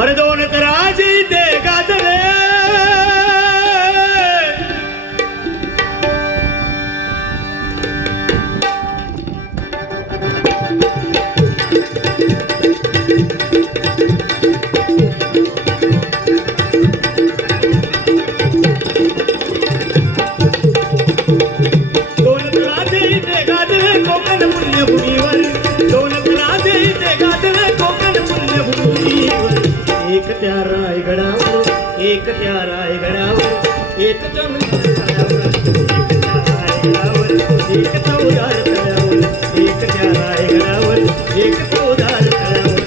अरे दोन राजे ते गाजले एक त्या रायगडावर एक तळ्यावर एक चौदार तळ्यावर एक त्या रायगडावर एक चौदार तळ्यावर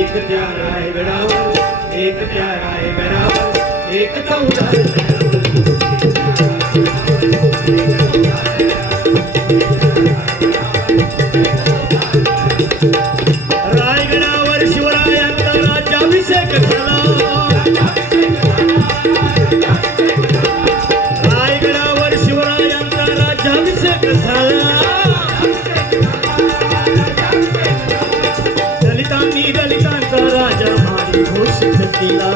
एक त्या रायगडावर एक त्या रायगडावर एक चौदार रायगडावर शिवरायांचा राज्याभिषेक झाला रायगडावर शिवरायांचा राज्याभिषेक झाला दलितांनी दलितांचा राजा भारी घोषित केला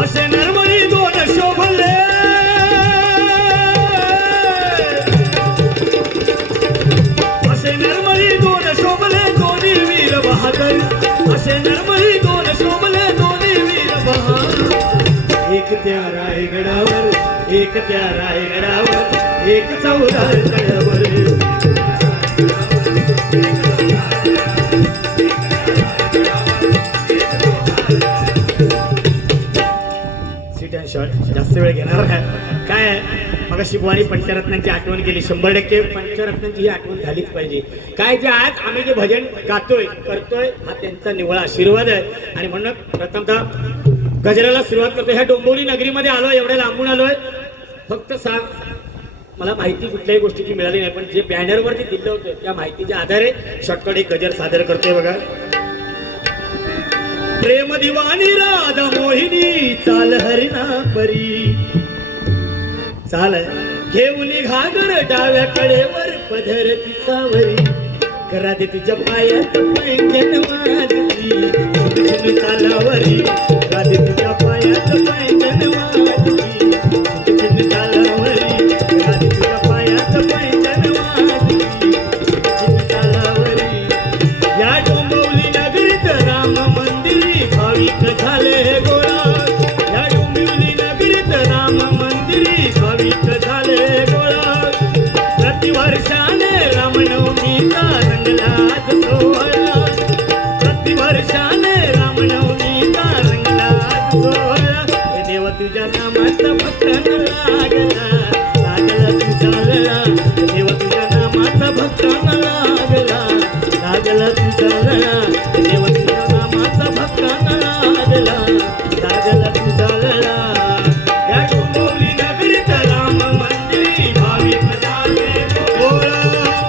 असे नरमणी दोन शोभले असे नरमणी दोन दोन्ही वीर बहादुर एक त्या रायगडावर एक त्या रायगडावर एक चौदार तळ्यावर सीट अँड शॉट जास्त वेळ घेणार काय मग शिकवानी पंचरत्नांची आठवण केली 100% पंचरत्नांची ही आठवण झालीच पाहिजे काय जे आज आम्ही जे भजन गातोय करतोय हा त्यांचा निवळा आशीर्वाद आहे आणि म्हणून प्रथमतः गजराला सुरुवात करतोय ह्या डोंबिवली नगरीमध्ये आलोय एवढ्या लांबून आलोय फक्त सांग मला माहिती कुठल्याही गोष्टीची मिळाली नाही पण जे बॅनरवरती दिलं होतं त्या माहितीच्या आधारे शॉर्टकट एक गजर सादर करतोय बघा प्रेम दिवानी राधा मोहिनी चाल हरिणा परी चाल घेऊन घागर डाव्याकडे वर पधर तिसावरी करा दे तुझ्या पायात पैंजन वाजली झुमझुम तालावरी करा दे तुझ्या पायात पैंजन वाजली झुमझुम तालावरी करा दे तुझ्या पायात पैंजन वाजली झुमझुम तालावरी या डोंबिवली नगरीत राम मंदिरी भाविक झाले गोळा या डोंबिवली नगरीत राम मंदिरी भाविक झाले गोळा प्रतिवर्षाने रामनवमीचा रंगलाच सोहळा प्रतिवर्षाने रामनवमीचा रंगलाच सोहळा देव तुझ्या नामाचा भक्तांना लागला लागला तुझा लळा देव तुझ्या नामाचा भक्तांना लागला लागला तुझा लळा देव तुझ्या नामाचा भक्तांना लागला लागला तुझा लळा या डोंबिवली नगरीत राम मंदिरी भाविक झाले गोळा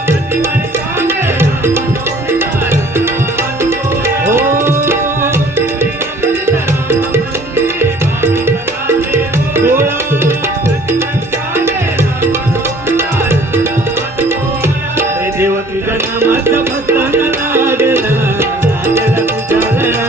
प्रतिवर्षाने रामनवमीचा रंगलाच सोहळा गोळा अरे देव तुझ्या नामाचा भक्तांना लागला लागला तुझा लळा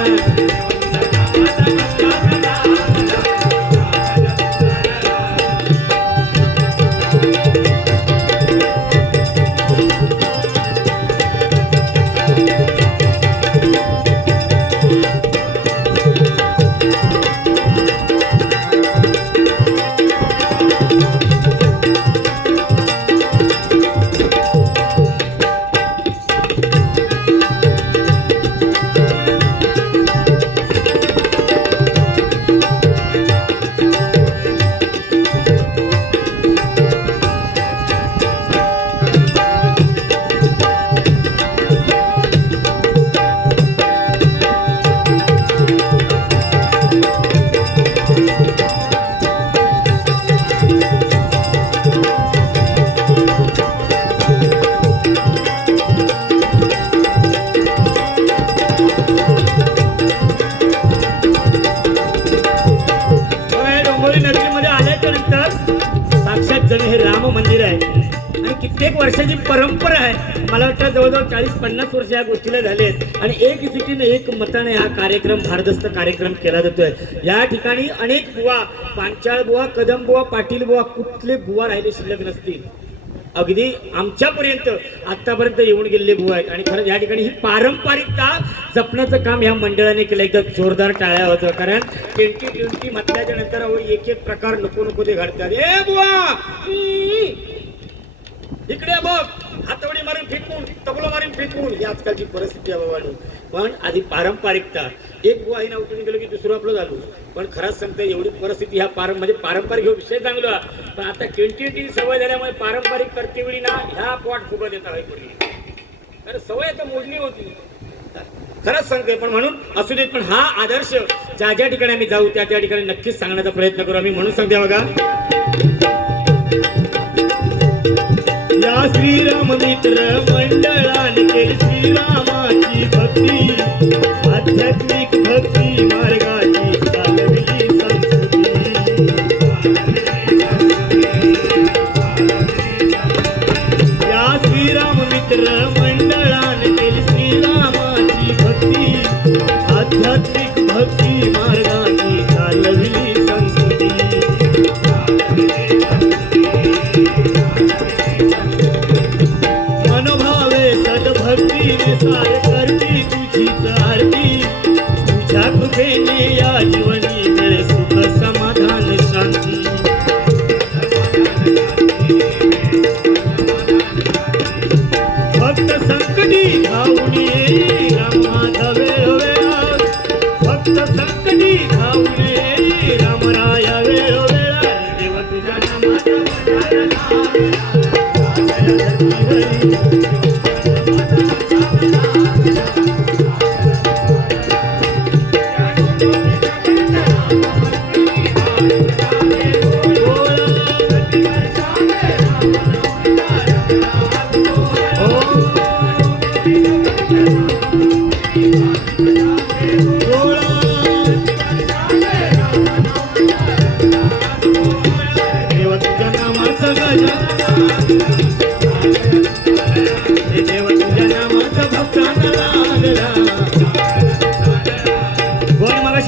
वर्षाची परंपरा आहे. मला वाटतं जवळजवळ 40-50 वर्ष या गोष्टीला झाले आहेत आणि एक सिटीने एक मताने हा कार्यक्रम भारदस्त कार्यक्रम केला जातोय. या ठिकाणी अनेक बुवा, पांचाळ बुवा, कदम बुवा, पाटील बुवा, कुठले बुवा राहिले शिल्लक नसतील. अगदी आमच्यापर्यंत आतापर्यंत येऊन गेलेले बुवा आहेत आणि खरंच या ठिकाणी ही पारंपरिकता जपण्याचं काम ह्या मंडळाने केलं. एकदम जोरदार टाळ्या होतं. कारण 2020 म्हटल्याच्या नंतर एक एक प्रकार नको ते घडतात. ए बुवा इकडे बघ, हातवडी मारून फेकून, तबला मारून फेकून, ही आजकालची परिस्थिती आहे बाबांनो. पण आधी पारंपरिकता, एक बुवा हिना उठून गेलो की दुसरं आपलं झालो. पण खरंच सांगतं एवढी परिस्थिती ह्या म्हणजे पारंपरिक विषय चांगला. पण आता 2020 सवय झाल्यामुळे पारंपरिक करतेवेळी ना ह्या पोट फुगत येत आहे पूर्वी. कारण सवय आता मोडली होती खरंच सांगते. पण म्हणून असू देत, पण हा आदर्श ज्या ज्या ठिकाणी आम्ही जाऊ त्या त्या ठिकाणी नक्कीच सांगण्याचा प्रयत्न करू आम्ही. म्हणून सांगते बघा, या श्रीराम मित्र मंडळाने केली श्रीरामाची भक्ती, आध्यात्मिक भक्ती मार्गाची चालविली संस्कृती. या श्रीराम मित्र मंडळाने केली श्रीरामाची भक्ती, आध्यात्मिक भक्ती मार्गाची चालविली संस्कृती. भक्तीने सार करती तुझीच आरती, तुझ्या कृपेने या जीवनी मिळे सुख समाधान शांती. भक्त संकटी धावून ये राम माझा वेळोवेळा, भक्त संकटी धावून ये राम राया वेळोवेळा. देवा तुझ्या नामाचा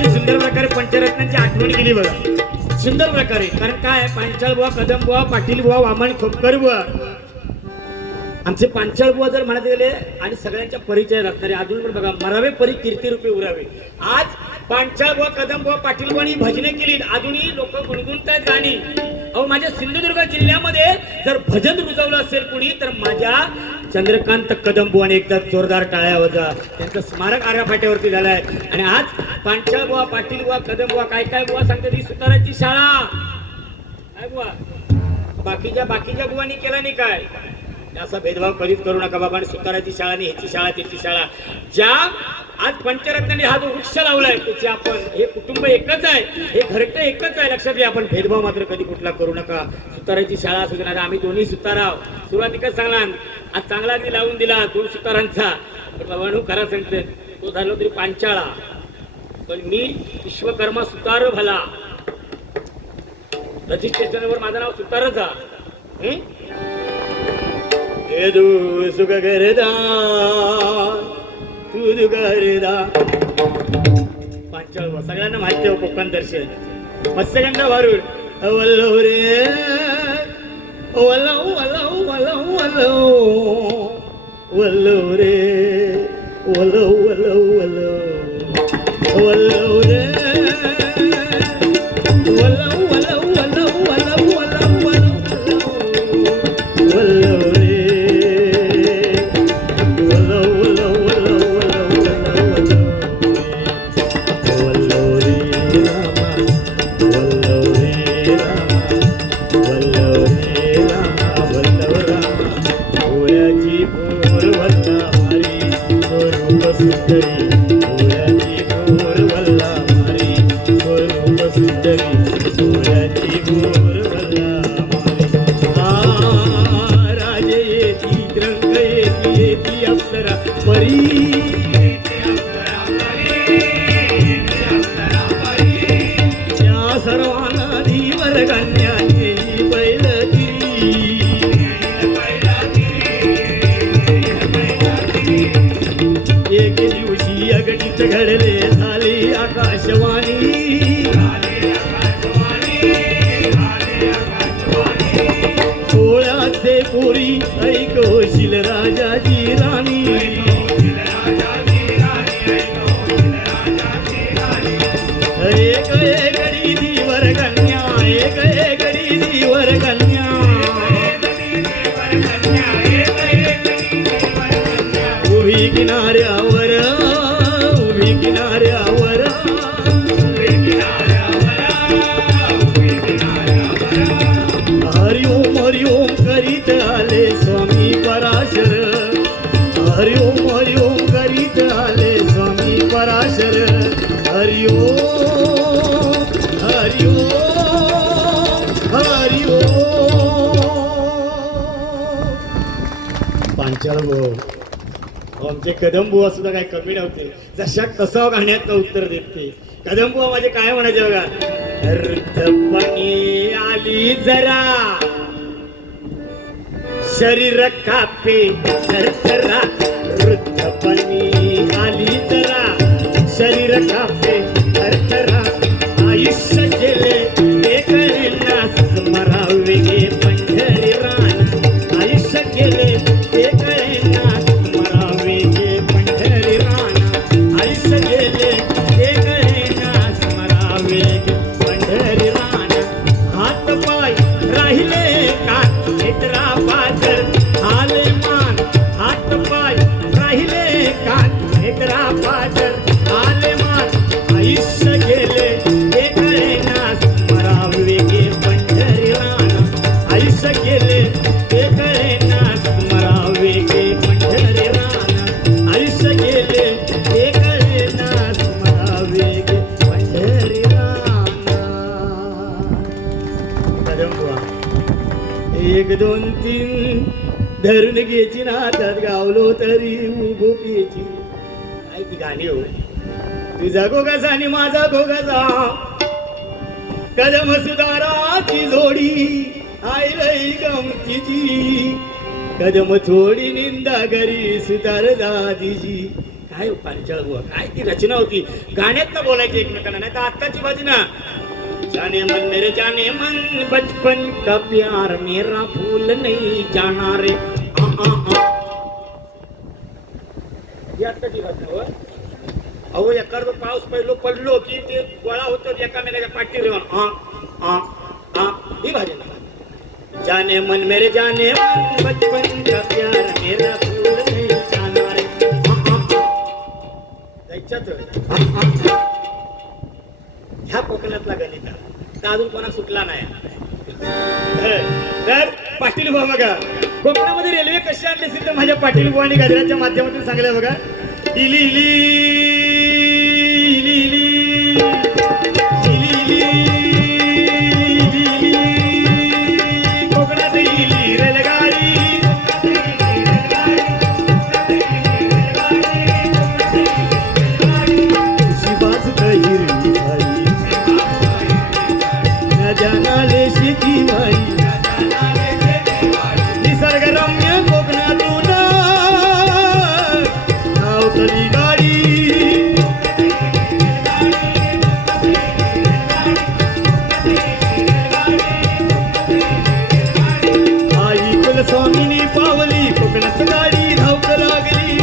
सुंदर प्रकारे पंचरत्नांची आठवण केली बघा. सुंदर प्रकारे. कारण काय, पांचाळ बुवा, कदम बुवा, पाटील बुवा, वामन खोपकर बुवा, आमचे पांचाळ बुवा जर म्हणत गेले आणि सगळ्यांच्या परिचय असणारे अजून पण बघा, मरावे परी कीर्ती रूपे उरावे. आज पांचाळ बुवा, कदम बुवा, पाटील बुवानी भजने केली, अजूनही लोक गुणगुणतायत गाणी. अहो माझ्या सिंधुदुर्ग जिल्ह्यामध्ये जर भजन रुजवलं असेल कुणी तर माझ्या चंद्रकांत कदम बुवाने एकदा जोरदार टाळ्या होता. त्यांचं स्मारक आऱ्याफाट्यावरती झालंय. आणि आज पांचाळ बुवा, पाटील बुवा, कदम बुवा, काय बुवा सांगतात ही सुताराची शाळा काय बुवा, बाकीच्या बुवानी केला नाही काय. असा भेदभाव कधीच करू नका बाबा. सुताराची शाळा नाही, ह्याची शाळा त्याची शाळा. ज्या आज पंचरत्नांनी हा जो वृक्ष लावलाय त्याचे आपण हे कुटुंब एकच आहे, हे घरटे एकच आहे. लक्षात घ्या, आपण भेदभाव मात्र कधी कुठला करू नका. सुताराची शाळा असू देणार, आम्ही दोन्ही सुताराव. सुरुवातीकच सांगला आज चांगला अगदी लावून दिला 2 सुतारांचा. पण बाबा खरा सांगते तो झालो तरी पांचाळा, पण मी विश्वकर्मा सुतार भला. रजिस्ट्रेशनवर माझं नाव सुतारच आहे. सुख करदा तू करदा पांचाळ सगळ्यांना माहिती आहे. कोकण दर्शन मत्स्यगंधा वारुळ वल्लव रे वल्लव वल्लव वल्लव वल्लव वल्लव रे वल्लव वल्लव वल्लव वल्लव रे वल्लव वल्लव वल्लव वल्लव वल्लव वल्लव रे सुंदरी, आकाशवाणी डोळ्याचे पोरी ऐकवशील राजाची राणी एक गडी धीवर कन्या एक गडी धीवर कन्या उभी किनाऱ्यावर उभी किनाऱ्यावर हरिओम करीत आले स्वामी पराशर हरिओम करीत आले स्वामी पराशर हरिओम हरिओम हरिओम पांचाळ भाऊ आमचे कदम बुवा सुद्धा काही कमी नव्हते जशा तसं गाण्यात उत्तर देते कदम बुवा माझे काय म्हणायचे बघा हृदपणी आली जरा शरीर कापे थरथरा वृद्धपणी आली जरा शरीर कापे थरथरा आयुष्य गेले एक नास मरावे गे पंढरी रान आयुष्य गेले एक नास मरावे गे पंढरी रान आयुष्य गेले एक नास मरावे गे पंढरी रान हात पाय राहिले का नेत्रा पाजर आले मान हात पाय राहिले का नेत्रा पाजर आले मान आयुष्य गेले एक नास मरावे गे पंढरी रान आयुष्य गेले एक नास मरावे गे पंढरी रान आयुष्य गेले एक नास मरावे गे पंढरी रान कदम बुवा एक दोन तीन धरून घ्यायची ना हातात गावलो तरी उभो घ्यायची काय ती गाणी हो तुझा गोगाचा आणि माझा गोगाचा कदम सुधाराची जोडी आईलई गमतीची कदम थोडी निंदा घरी सुधार दादीजी काय पांचाळ बुवा काय ती रचना होती गाण्यात ना बोलायची एकमेकांना नाही तर आत्ताची बाजी ना जाने मन मेरे जाने मन बचपन का प्यार मेरा भूल नहीं जाना रे अहो एखाद पाऊस पहिलो पडलो की ते गोळा होतो एकामेकाच्या पाठीवर ही भाजी ना जाने मन मेरे जाने मन बचपन का प्यार मेरा भूल नहीं जाना रे ह्या कोकणातला गणित तर अजून कोणा सुटला नाही तर पाटील बुवा बघा कोकणामध्ये रेल्वे कशी आणली असेल तर माझ्या पाटील बुवानी गजराच्या माध्यमातून सांगलं बघा इली इली इली इली इली इली कोकणात इली रेलगाडी शिवाज हिरवी झाली न जाणाले शेती माई निसर्गरम्य कोकणातून धावतली गाडी आई कुलस्वामिनी पावली कोकणात गाडी धावक लागली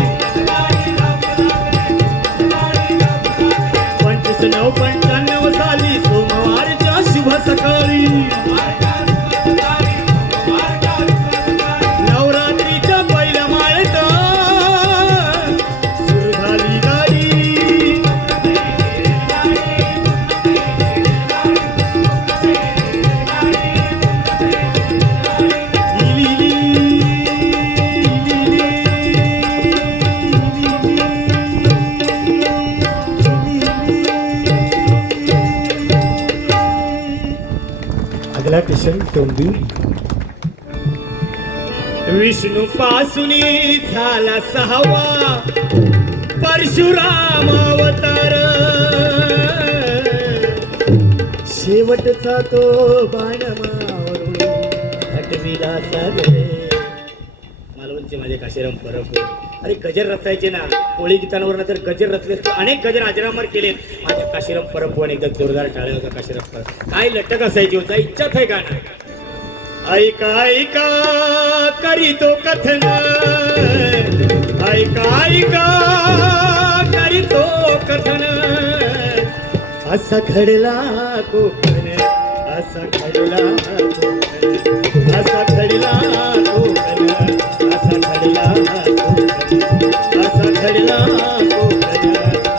2595 साली सोमवारच्या शुभ सकाळी नवरात्रीच्या पहिल्या माळेत सुरू झाली गाडी अगला स्टेशन डोंबिवली विष्णू पासूनी झाला सहावा परशुराम अवतार शेवटचा तो बाणमावरून हटविला सागरे मालवणचे माझे काशीराम परब अरे गजर रचायचे ना, कोळी गीतांवर तर गजर रचले, अनेक गजर अजरामर केलेत. माझ्या काशीराम परब पण एकदा जोरदार टाळ्या होता. काशीराम परब काय लटक असायची होता, इच्छाच आहे गाणं. ऐका ऐका करीतो कथन, ऐका ऐका करीतो कथन, असा घडला कोकण, असा घडला कोकण, असा घडला कोकण, असा घडला कोकण, असा घडला कोकण,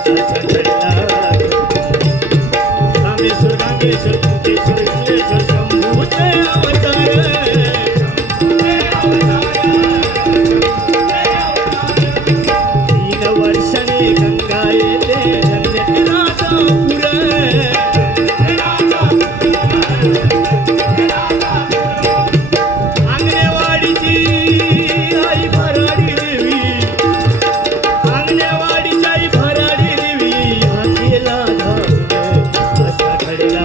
असा घडला रामेश्वर रामेश्वर मुकेश्वर विश्वेश्वर शंभूचे अवतार, तीन वर्षाने गंगा येते धन्यतीराजापूर, अंगणेवाडीची आई भराडी देवी, अंगणेवाडीची आई भराडी देवी, हा केला धावून, असा घडला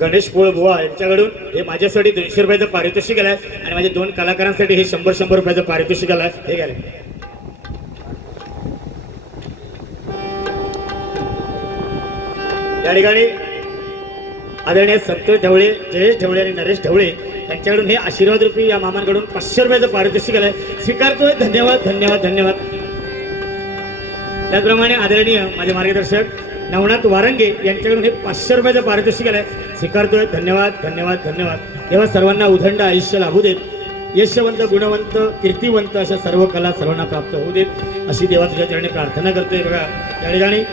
गणेश पोळबुवा यांच्याकडून हे माझ्यासाठी 200 रुपयाचं पारितोषिक आलंय आणि माझ्या 2 कलाकारांसाठी हे 100 रुपयाचं पारितोषिक आलंय. हे घ्या. या ठिकाणी आदरणीय संतोष ढवळे, जयेश ढवळे आणि नरेश ढवळे यांच्याकडून हे आशीर्वाद रूपी या मामांकडून 500 रुपयाचं पारितोषिक आलंय. स्वीकारतोय. धन्यवाद धन्यवाद धन्यवाद. त्याचप्रमाणे आदरणीय माझे मार्गदर्शक नवनाथ वारंगे यांच्याकडून हे 500 रुपयाचं पारितोषिक आलंय. स्वीकारतोय. धन्यवाद धन्यवाद धन्यवाद. तेव्हा सर्वांना उदंड आयुष्य लाभू देत, यशवंत गुणवंत कीर्तिवंत अशा सर्व कला सर्वांना प्राप्त होऊ देत अशी देवा तुझ्या चरणी प्रार्थना करतोय. बघा या ठिकाणी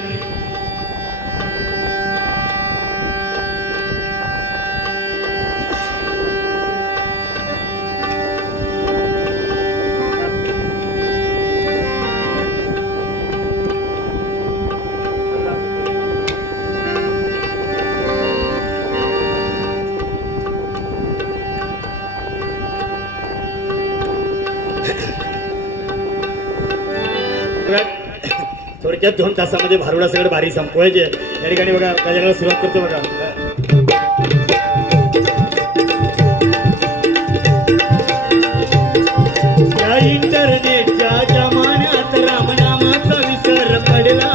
थोडक्यात 2 तासामध्ये भारुडा सगळं भारी संपवायचे. या ठिकाणी बघा गजराला सुरुवात करतो. बघा या इंटरनेटच्या जमान्यात रामनामाचा विसर पडला,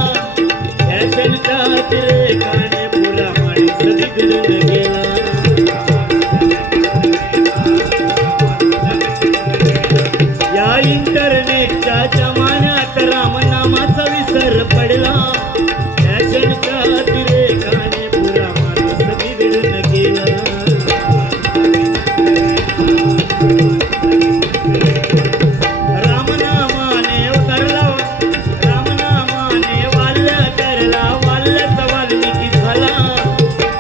फॅशनच्या अतिरेकाने फुला माणूस बिघडून गेला. या इंटरनेटच्या जमान्यात रामनामाचा विसर पडला, फॅशनच्या अतिरेकाने पुरा माणूस बिघडून गेला. रामनामाने उतरला, रामनामाने वाल्य करला, वाल्यच वाल्मिकी झाला,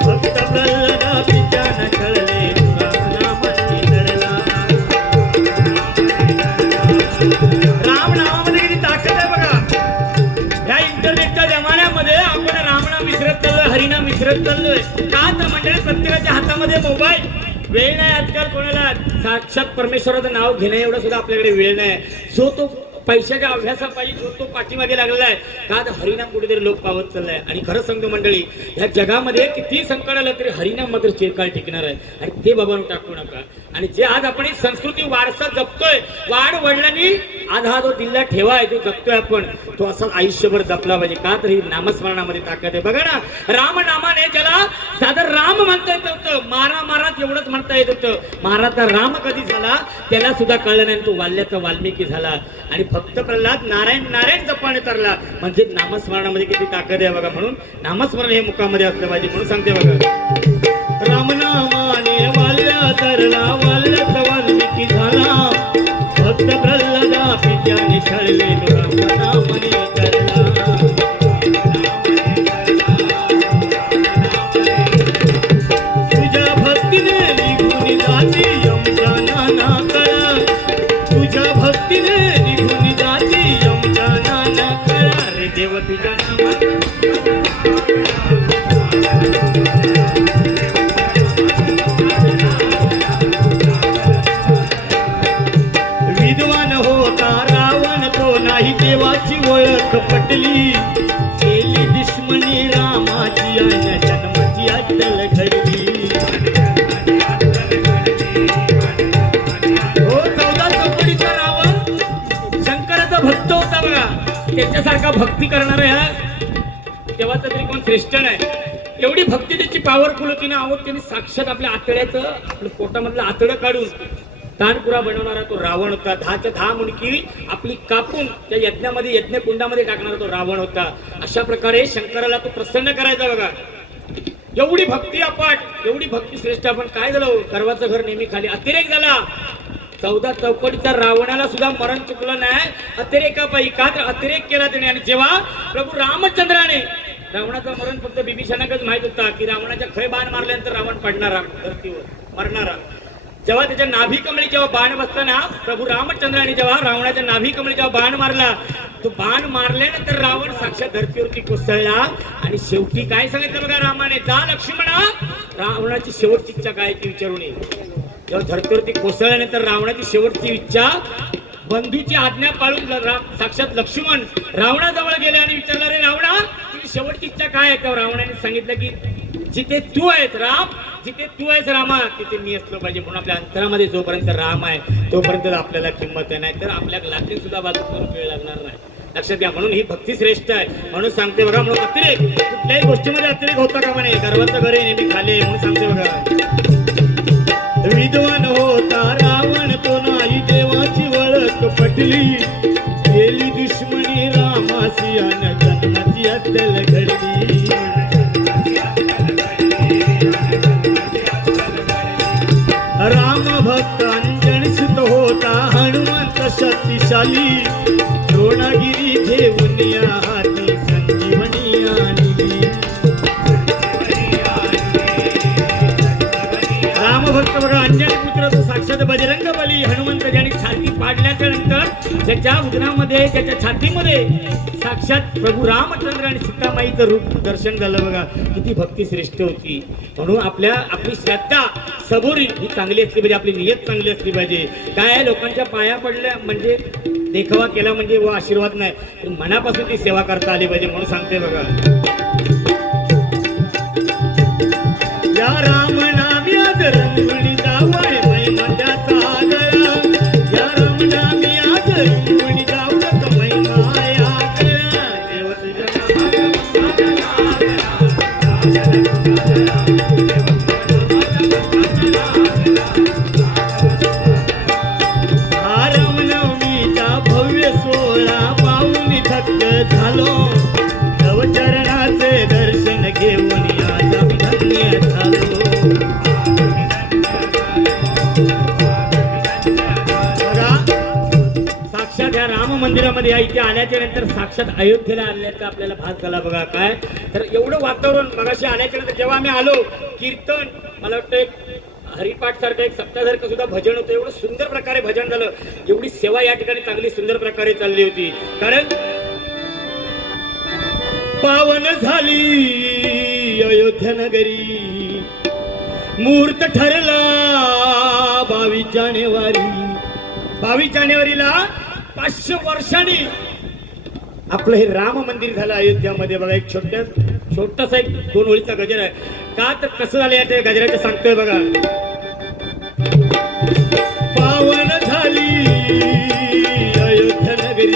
भक्त प्रल्हादा पित्यानं कळले, रामनामाने धरला. रामनामामध्ये किती ताकद आहे बघा. या इंटरनेटच्या जमान्यामध्ये आपण रामनाम विसरत चाललोय, हरिनाम विसरत चाललोय. का तर मंडळी प्रत्येकाच्या हातामध्ये मोबाईल. वेळ नाही आजकाल कोणाला साक्षात परमेश्वराचं नाव घेण्या एवढा सुद्धा आपल्याकडे वेळ नाही. जो तो पैशाच्या अभ्यासापायी जो तो पाठीमागे लागलेला आहे. का तर हरिनाम कुठेतरी लोक पावत चाललाय. आणि खरं सांगतो मंडळी, या जगामध्ये किती संकट आलं तरी हरिनाम मात्र चिरकाळ टिकणार आहे. आणि ते बाबांनो टाकू नका. आणि जे आज आपण ही संस्कृती वारसा जपतोय, वाढ वडिलांनी आज हा जो दिल्ला ठेवा आहे जो जपतोय आपण, तो असा आयुष्यभर जपला पाहिजे. का तर ही नामस्मरणामध्ये ताकद आहे. बघा ना, रामनामाने ज्याला साधं राम म्हणता येत होतं, महाराज एवढंच म्हणता येत होतं. महाराजचा राम कधी झाला त्याला सुद्धा कळलं नाही. तो वाल्याचा वाल्मिकी झाला. आणि फक्त प्रल्हाद नारायण नारायण जपाने तरला. म्हणजे नामस्मरणामध्ये किती ताकद आहे बघा. म्हणून नामस्मरण हे मुखामध्ये असलं पाहिजे. म्हणून सांगते बघा, रामनामाने वाल्या तरला, वाल्याचा वाल्मिकी झाला, भक्त प्रल्हादा पित्याने छळले, रामनामाने तरला. तुझ्या भक्तीने निघून जाती यमचा नाना कळा, तुझ्या भक्तीने निघून जाती यमचा नाना कळा. रे देव तुझ्या नामात ओळख पटली, केली दुश्मनी रामाची आणि जन्माची अद्दल घडली. हो 14 चौकडीचा रावण शंकराचा भक्त होता बघा. त्याच्यासारखा भक्ती करणारा ह्या तेव्हाचा तरी कोण श्रेष्ठ नाही. एवढी भक्ती त्याची पॉवरफुल होती ना. अहो त्याने साक्षात आपल्या आतड्याचं, आपल्या पोटामधलं आतडं काढून तानपुरा बनवणारा तो रावण होता. 10च्या 10 मुंडकी आपली कापून त्या यज्ञामध्ये, यज्ञकुंडामध्ये टाकणारा तो रावण होता. अशा प्रकारे शंकराला तो प्रसन्न करायचा बघा. एवढी भक्ती अपाट, एवढी भक्ती श्रेष्ठ. आपण काय झालं, गर्वाचं घर नेहमी खाली. अतिरेक झाला. 14 चौकटीचा रावणाला सुद्धा मरण चुकलं नाही अतिरेकापायी. का तर अतिरेक केला त्याने. आणि जेव्हा प्रभू रामचंद्राने, रावणाचं मरण फक्त बिभीषणाकच माहित होता की रावणाच्या खय बाण मारल्यानंतर रावण पडणारा, धरतीवर मरणारा. जेव्हा त्याच्या नाभी कमळी जेव्हा बाण बसताना प्रभू रामचंद्राने जेव्हा रावणाच्या नाभी कमळी जेव्हा बाण मारला, तो बाण मारल्यानंतर रावण साक्षात धरतीवरती कोसळला. आणि शेवटी काय सांगितलं बघा रामाने, जा लक्ष्मणा, रावणाची शेवटची इच्छा काय ती विचारून ये. जेव्हा धरतीवरती कोसळल्यानंतर रावणाची शेवटची इच्छा, बंधूची आज्ञा पाळून साक्षात लक्ष्मण रावणाजवळ गेले आणि विचारलं, रे रावणा तुझी शेवटची इच्छा काय आहे. तेव्हा रावणाने सांगितलं की जिथे तू आहेस राम, जिथे तू आहेस रामा, तिथे मी असलो पाहिजे. म्हणून आपल्या अंतरामध्ये जोपर्यंत राम आहे तोपर्यंत आपल्याला किंमत आहे. नाही तर आपल्या लाठी सुद्धा बाजू करून वेळ लागणार नाही. लक्षात घ्या. म्हणून ही भक्ती श्रेष्ठ आहे. म्हणून सांगते बघा, म्हणून अतिरेक कुठल्याही गोष्टीमध्ये अतिरेक होता का म्हणे. गर्वाचं घर नेहमी खाले. म्हणून सांगते बघा, विद्वान होता रावण तो नाही, देवाची ओळख पटली, केली दुश्मनी रामासी आणि जन्माची अद्दल घडली. राम भक्त अंजन सुत होता, हनुमंत शक्तिशाली, द्रोणागिरी घेऊन या हाती संजीवनी आणली. रामभक्त बघा, अंजनी पुत्र तो साक्षात बजरंग बली. हनुमंत ज्याने छाती पाडल्याच्या नंतर त्याच्या उदरामध्ये, त्याच्या छातीमध्ये साक्षात प्रभू रामचंद्र आणि सीतामाईचं रूप दर्शन झालं बघा. किती भक्ती श्रेष्ठ होती. म्हणून आपली श्रद्धा सबुरी ही चांगली असली पाहिजे. आपली नियत चांगली असली पाहिजे. काय लोकांच्या पाया पडल्या म्हणजे, देखावा केला म्हणजे व आशीर्वाद नाही, मनापासून ती सेवा करता आली पाहिजे. म्हणून सांगते बघा, या राम नामी आज रंगवणी जावळे महिमा त्याचा आगळा, या राम नामी आज रंगवणी जावळ महिमा या आगळा. देव हा रामनवमीचा भव्य सोहळा पाहून थक्क झालो, नवचरणाचे दर्शन घेऊन आज आम्ही धन्य झालो. साक्षात या राम मंदिरामध्ये या इथे आल्याच्या नंतर साक्षात अयोध्येला आल्याचा आपल्याला भास झाला बघा. काय तर एवढं वातावरण मगाशी आल्याच्या नंतर जेव्हा आम्ही आलो, कीर्तन, मला वाटतं एक हरिपाठ सारखं एक सप्ताहासारखं सुद्धा भजन होतं. एवढं सुंदर प्रकारे भजन झालं. एवढी सेवा या ठिकाणी चांगली सुंदर प्रकारे चालली होती. कारण पावन झाली अयोध्या नगरी, मुहूर्त ठरला 22 जानेवारी. 22 जानेवारीला 500 वर्षांनी आपलं हे राम मंदिर झालं अयोध्यामध्ये बघा. एक छोटासा एक 2 ओळीचा गजर आहे. का तर कसं झालं या गजराचं सांगतोय बघा. पावन झाली अयोध्या नगरी,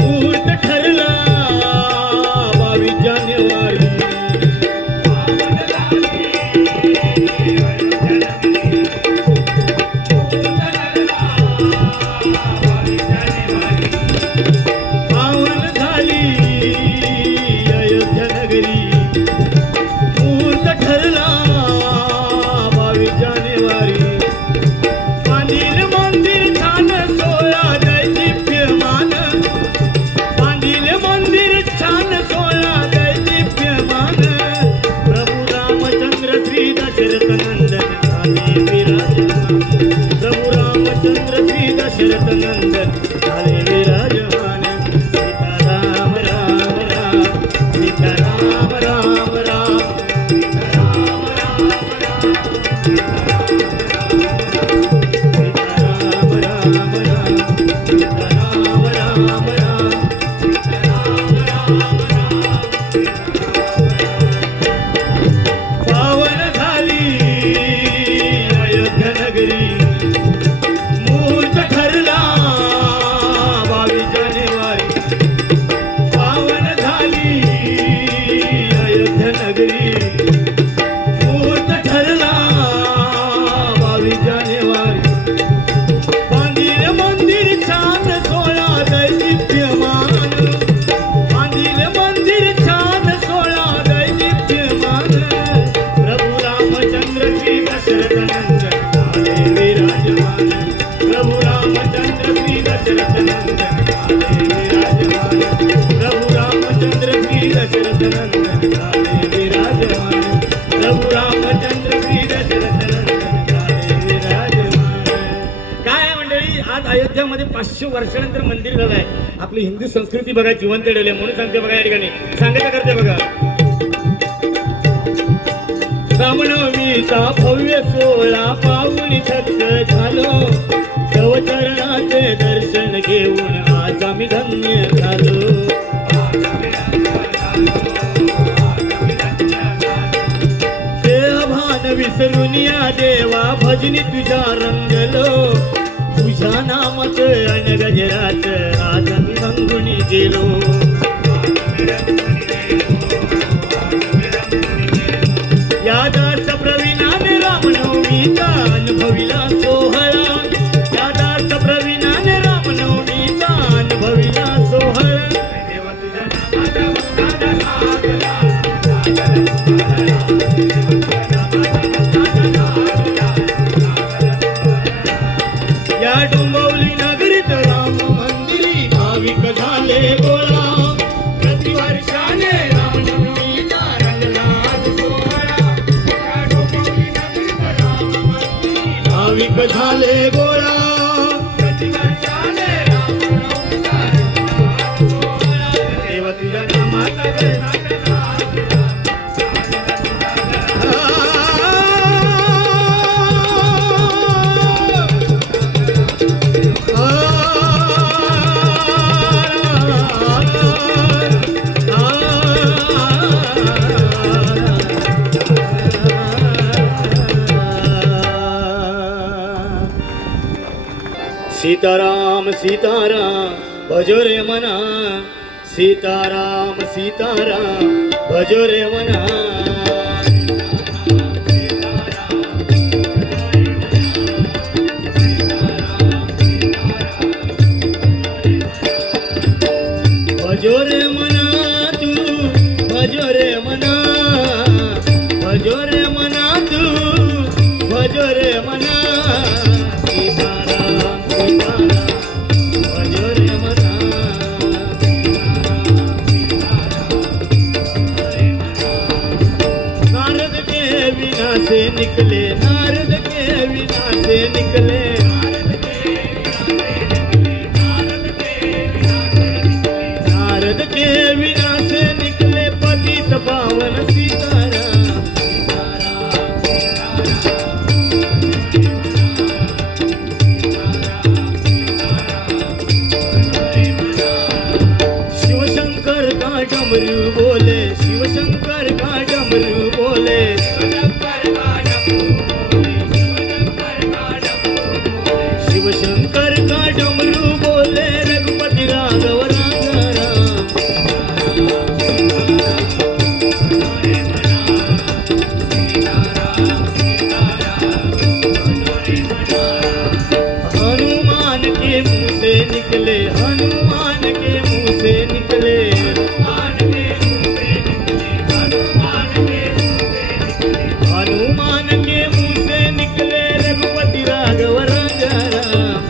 मुहूर्त ठरला 22 जानेवारी. दशरथ नंदन झाले विराजमान प्रभु रामचंद्र श्री दशरथ नंदन झाले विराजमान प्रभु रामचंद्र श्री दशरथ नंदन झाले विराजमान. काय आहे मंडळी, आज अयोध्यामध्ये 500 वर्षानंतर मंदिर झालं आहे. आपली हिंदू संस्कृती बघा जिवंत ठेवली आहे. म्हणून सांगते बघा या ठिकाणी सांगायचं करते बघा. रामनवमीचा भव्य सोहळा पाहुणी थक्क झालो, तव चरणाचे दर्शन घेऊन आज आम्ही धन्य झालो. देहभान विसरून या देवा भजनी तुझ्या रंगलो, तुझ्या नामात अन गजरात आज आम्ही रंगुनी गेलो. या दास प्रवीणाने रामनवमीचा अनुभविला सोहळा, या दास प्रवीणाने रामनवमीचा अनुभविला सोहळा. या डोंबिवली नगरीत राम मंदिरी भाविक झाले गोळा, प्रतिवर्षाने रामनवमीचा रंगला सोहळा. या डोंबिवली नगरीत राम मंदिरी भाविक झाले गोळा, प्रतिवर्षाने रामनवमीचा रंगला सोहळा. देवा तुझ्या नामाचा सीताराम सीताराम भजो रे मना, सीताराम सीताराम भजो रे मना. भजो रे मना तू भजो रे मना, भजो रे मना तू भजो रे मना. नारद के विना से निकले, नारद के विना से निकले, नारद के विना से निकले पतित पावन सीताराम. शिवशंकर का डमरू बोले, शिवशंकर का डमरू बोले, शिवशंकर का डमरू बोले, रघुपति राघव राजा राम. हनुमान के मुंह से निकले, हनुमान के मुंह से निकले, हनुमान के मुंह से निकले रघुपति राघव राजा राम.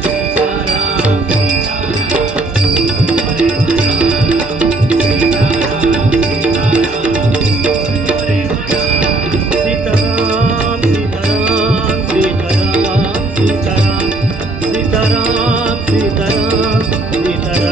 सीताराम सीताराम सीताराम सीताराम सीताराम सीताराम सीताराम.